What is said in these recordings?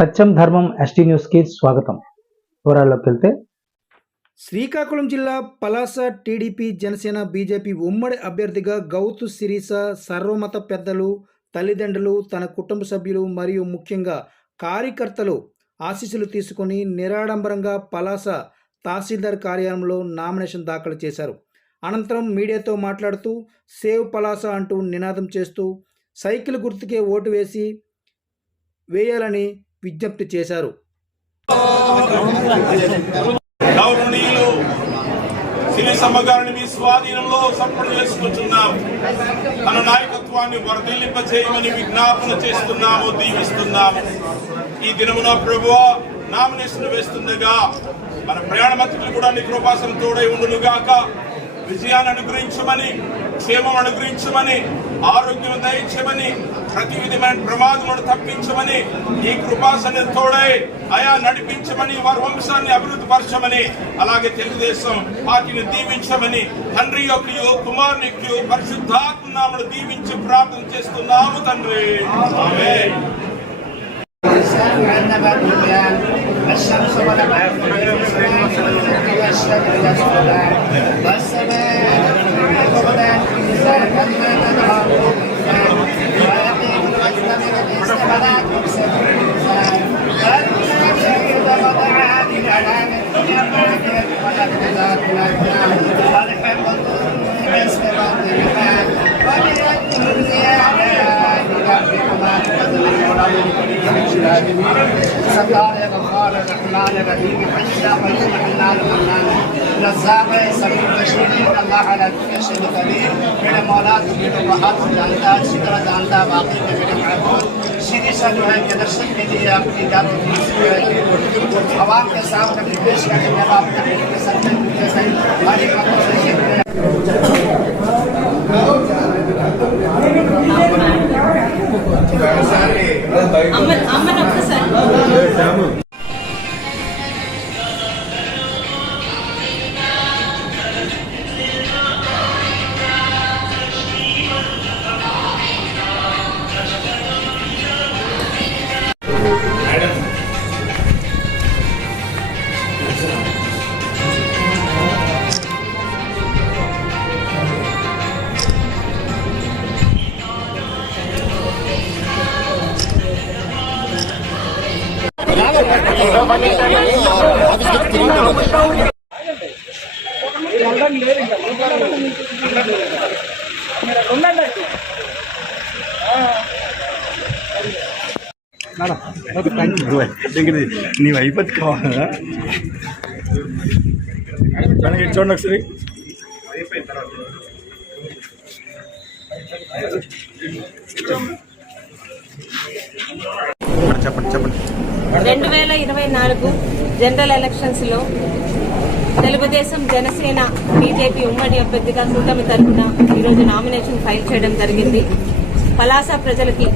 సత్యం ధర్మం ST news కి స్వాగతం. వివరాల్లోకి వెళ్తే శ్రీకాకుళం జిల్లా పలాస టీడీపీ జనసేన బీజేపీ ఉమ్మడి అభ్యర్థిగా గౌతు శిరీష సర్వమత పెద్దలు, తల్లిదండ్రులు, తన కుటుంబ సభ్యులు మరియు ముఖ్యంగా కార్యకర్తలు ఆశీస్సులు తీసుకొని నిరాడంబరంగా పలాస తహసీల్దార్ కార్యాలయంలో నామినేషన్ దాఖలు చేశారు. అనంతరం మీడియాతో మాట్లాడుతూ సేవ్ పలాస అంటూ నినాదం చేస్తూ సైకిల్ గుర్తుకే ఓటు వేయాలని విజ్ఞప్తి చేశారు. గౌరవనీయులు శిరీషమ్మ గారిని మీ స్వాధీనంలో సంపూర్ణ చేసుకుంటున్నాం. తన నాయకత్వాన్ని వర్ధిల్లింపజేయమని విజ్ఞాపన చేస్తున్నాము, దీవిస్తున్నాము. ఈ దినమున ప్రభువా నామినేషన్ వేస్తుండగా మన ప్రయాణ మంత్రులు కూడా నీ కృపాసనం తోడై ఉండునుగాక. విజయాన్ని అనుగ్రహించమని, క్షేమం అనుగ్రహించమని, ఆరోగ్యం దయించమని, ప్రతి విధమైన ప్రమాదములను తప్పించమని, ఈ కృపాసన తోడై అయా నడిపించమని, వారి వంశాన్ని అభివృద్ధి పరచమని, అలాగే తెలుగుదేశం పార్టీని దీవించమని తండ్రి యొక్క కుమారుని పరిశుద్ధాత్మ నామమున దీవించి ప్రార్థన చేస్తున్నాము తండ్రి. ఆమేన్. सरदार गफ्फार रहमान रहीम हश्या मलिक हन्नान मन्नान रज़्ज़ाक़ सबीर बशीर अल्लाह अला कुल्लि शैइन क़दीर। मेरे मौला तो मेरे बहुत जानता, अच्छी तरह जानता, बाकी के मेरे महबूब शिरीषा जो है के दर्शन के लिए अपनी जात आवाम के सामने अपनी पेश करके मैं अपने बेटे के सत्य जैसे हमारी నీవు అయిపోద్ది కావాలా మనకి చూడండి ఒకసారి. చెప్పండి. 2024 జనరల్ ఎలక్షన్స్ లో తెలుగుదేశం, జనసేన, బీజేపీ ఉమ్మడి అభ్యర్థిగా కూటమి తరఫున ఈరోజు నామినేషన్ ఫైల్ చేయడం జరిగింది. పలాస ప్రజలకి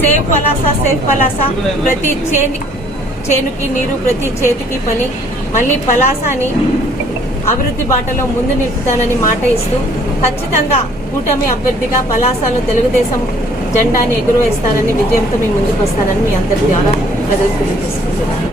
సేవ్ పలాస, సేవ్ పలాస, ప్రతి చేనుకి నీరు, ప్రతి చేతికి పని, మళ్లీ పలాసని అభివృద్ధి బాటలో ముందు నిలుపుతానని మాట ఇస్తూ ఖచ్చితంగా కూటమి అభ్యర్థిగా పలాసలో తెలుగుదేశం జెండాని ఎగురవేస్తానని, విజయంతో మీ ముందుకు వస్తానని మీ అందరి ద్వారా ప్రజలకు తెలియజేసుకుంటున్నాను.